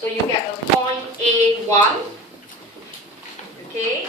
So you get a point A1. Okay.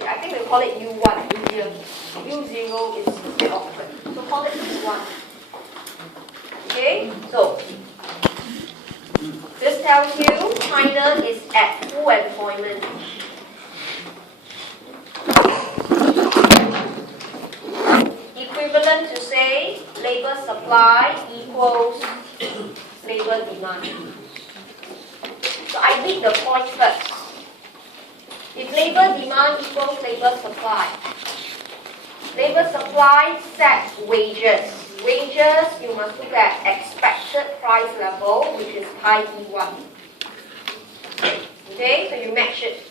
I think we call it U1 easier. U0 is a bit awkward. So call it U1. Okay? So this tells you China is at full employment. Equivalent to say labor supply equals labor demand. So I read the point first. If labor demand equals labor supply sets wages. Wages, you must look at expected price level, which is pi E1. Okay, so you match it.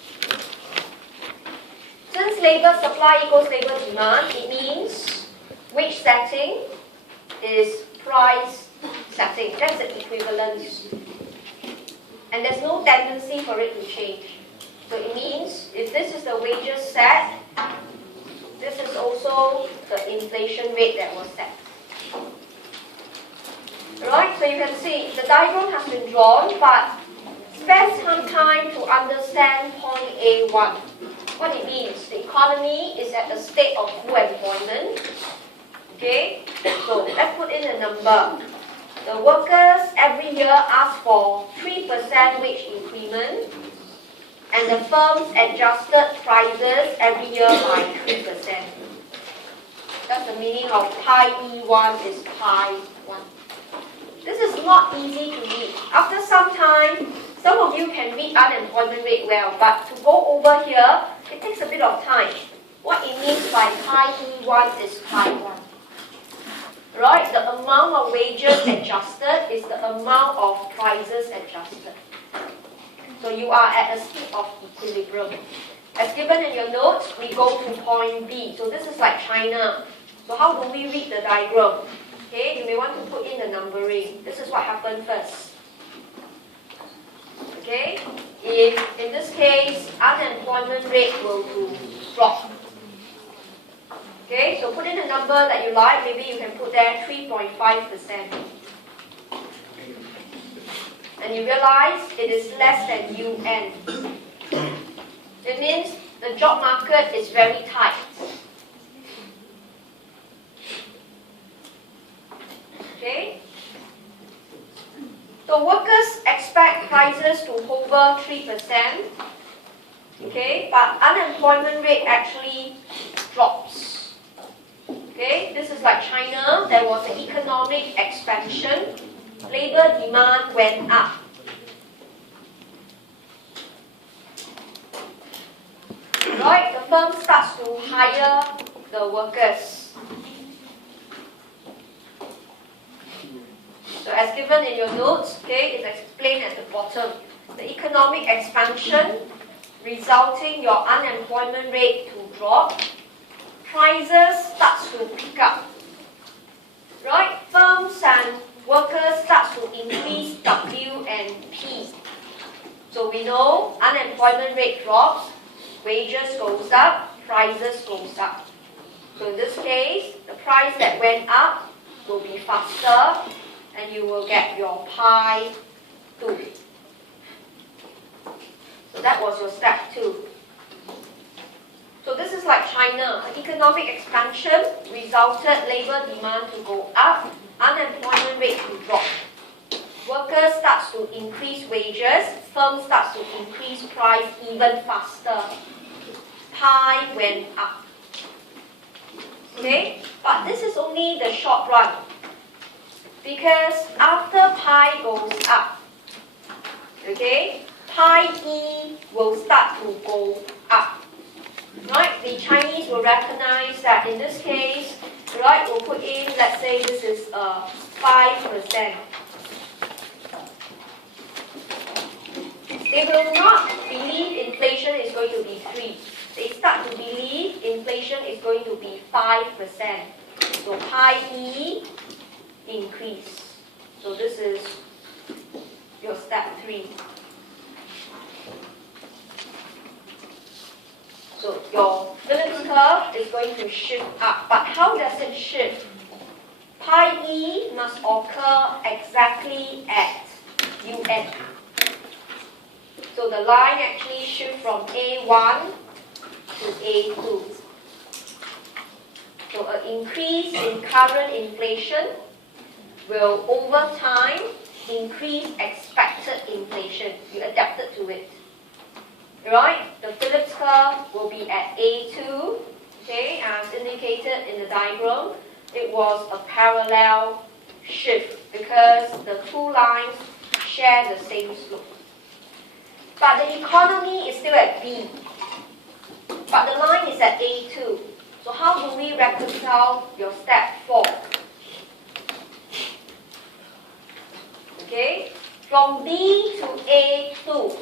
Since labor supply equals labor demand, it means wage setting is price setting. That's the equivalence. And there's no tendency for it to change. So it means if this is the wages set, this is also the inflation rate that was set. Right, so you can see the diagram has been drawn, but spend some time to understand point A1. What it means, the economy is at a state of full employment. Okay, so let's put in a number. The workers every year ask for 3% wage increment, and the firms adjusted prices every year by 3%. That's the meaning of pi E1 is pi 1. This is not easy to read. After some time, some of you can read unemployment rate well, but to go over here, it takes a bit of time. What it means by pi E1 is pi 1. Right? The amount of wages adjusted is the amount of prices adjusted. So you are at a state of equilibrium. As given in your notes, we go to point B. So this is like China. So how do we read the diagram? Okay, you may want to put in the numbering. This is what happened first. Okay, if in this case, unemployment rate will drop. Okay, so put in a number that you like. Maybe you can put there 3.5%. And you realize it is less than UN. It means the job market is very tight. Okay? So workers expect prices to hover 3%. Okay? But unemployment rate actually drops. Okay? This is like China. There was an economic expansion. Labor demand went up. Right? The firm starts to hire the workers. So as given in your notes, okay, it's explained at the bottom. The economic expansion resulting your unemployment rate to drop. Prices starts to pick up. Right? Firms and workers start to increase W and P. So we know unemployment rate drops, wages goes up, prices goes up. So in this case, the price that went up will be faster, and you will get your pi 2. So that was your step 2. So this is like China. Economic expansion resulted labor demand to go up, unemployment rate to drop. Workers starts to increase wages, firms starts to increase price even faster. Pi went up. Okay? But this is only the short run. Because after pi goes up, okay, pi E will start to go up. Right? The Chinese will recognize that in this case, right, we'll put in, let's say this is 5%. They will not believe inflation is going to be 3. They start to believe inflation is going to be 5%. So pi E increase. So this is your step 3. So your Phillips curve is going to shift up. But how does it shift? Pi E must occur exactly at UN. So the line actually shifts from A1 to A2. So an increase in current inflation will over time increase expected inflation. You adapted to it. Right? The Phillips curve will be at A2. Okay, as indicated in the diagram, it was a parallel shift because the two lines share the same slope. But the economy is still at B. But the line is at A2. So how do we reconcile your step 4? Okay, from B to A2.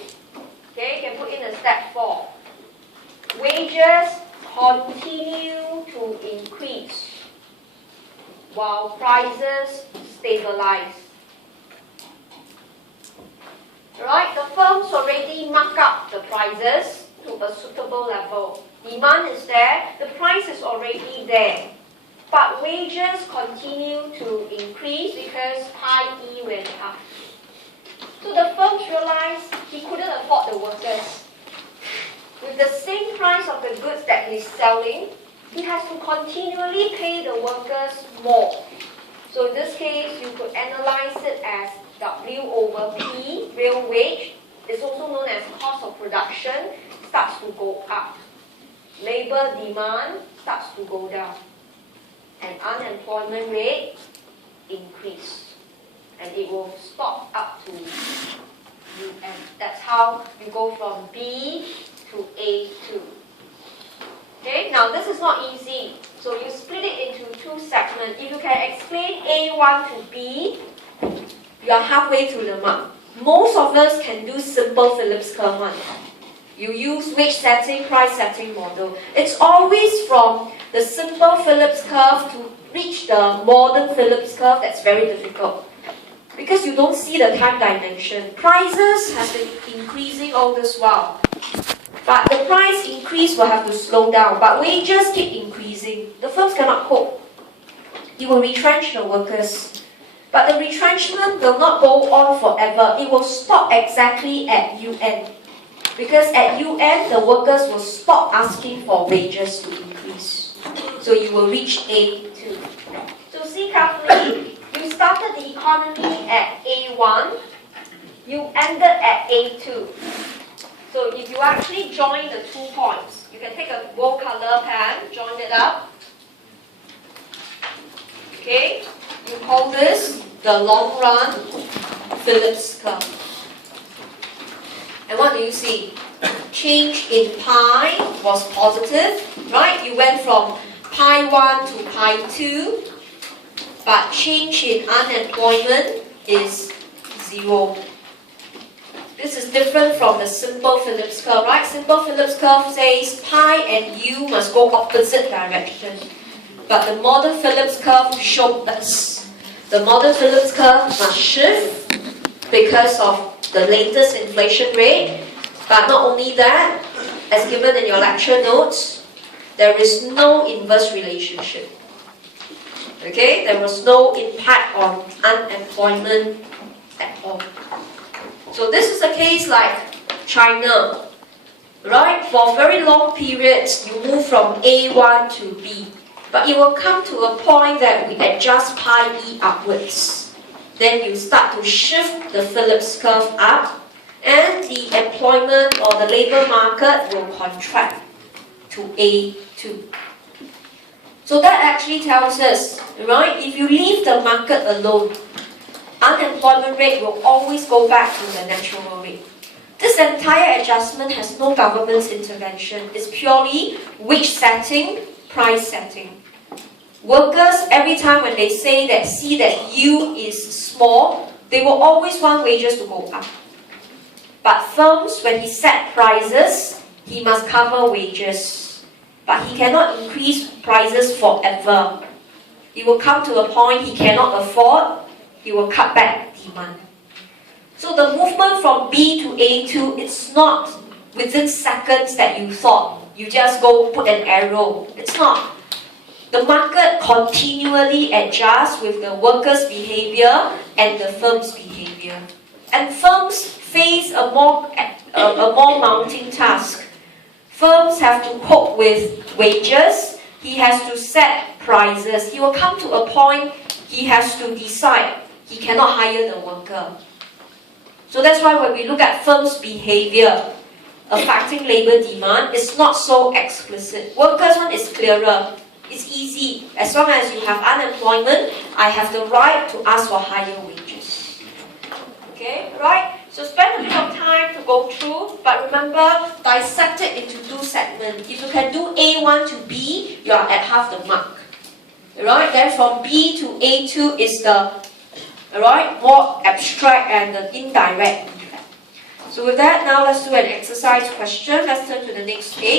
Okay, you can put in a step 4. Wages continue to increase while prices stabilize. Right, the firms already mark up the prices to a suitable level. Demand is there, the price is already there. But wages continue to increase because high E went up. So the firms realized he couldn't afford the workers. With the same price of the goods that he's selling, he has to continually pay the workers more. So in this case, you could analyze it as W over P, real wage. It's also known as cost of production, starts to go up. Labor demand starts to go down. And unemployment rate increase. And it will stop up to UN. That's how you go from B to A2. Okay, now this is not easy. So you split it into two segments. If you can explain A1 to B, you are halfway through the mark. Most of us can do simple Phillips curve one. You use wage setting, price setting model. It's always from the simple Phillips curve to reach the modern Phillips curve that's very difficult. Because you don't see the time dimension. Prices has been increasing all this while. But the price increase will have to slow down. But wages keep increasing. The firms cannot cope. You will retrench the workers. But the retrenchment will not go on forever. It will stop exactly at UN. Because at UN, the workers will stop asking for wages to increase. So you will reach A2. So see carefully. You started the economy at A1. You ended at A2. So if you actually join the 2 points, you can take a gold color pen, join it up. Okay, you call this the long run Phillips curve. And what do you see? Change in pi was positive, right? You went from pi 1 to pi 2, but change in unemployment is 0. This is different from the simple Phillips curve, right? Simple Phillips curve says pi and u must go opposite direction. But the modern Phillips curve showed us. The modern Phillips curve must shift because of the latest inflation rate. But not only that, as given in your lecture notes, there is no inverse relationship. Okay, there was no impact on unemployment at all. So this is a case like China, right? For very long periods, you move from A1 to B. But it will come to a point that we adjust pi E upwards. Then you start to shift the Phillips curve up, and the employment or the labor market will contract to A2. So that actually tells us, right, if you leave the market alone, unemployment rate will always go back to the natural rate. This entire adjustment has no government's intervention. It's purely wage setting, price setting. Workers, every time when they see that U is small, they will always want wages to go up. But firms, when he set prices, he must cover wages. But he cannot increase prices forever. It will come to a point he cannot afford, he will cut back demand. So the movement from B to A2, it's not within seconds that you thought. You just go put an arrow. It's not. The market continually adjusts with the workers' behavior and the firm's behavior. And firms face a more mounting task. Firms have to cope with wages. He has to set prices. He will come to a point he has to decide he cannot hire the worker. So that's why when we look at firms' behavior affecting labour demand, it's not so explicit. Workers' one is clearer. It's easy. As long as you have unemployment, I have the right to ask for higher wages. Okay, right? So spend a bit of time to go through, but remember, dissect it into 2 segments. If you can do A1 to B, you are at half the mark. Alright, then from B to A2 is the more abstract and the indirect effect. So with that, now let's do an exercise question. Let's turn to the next page.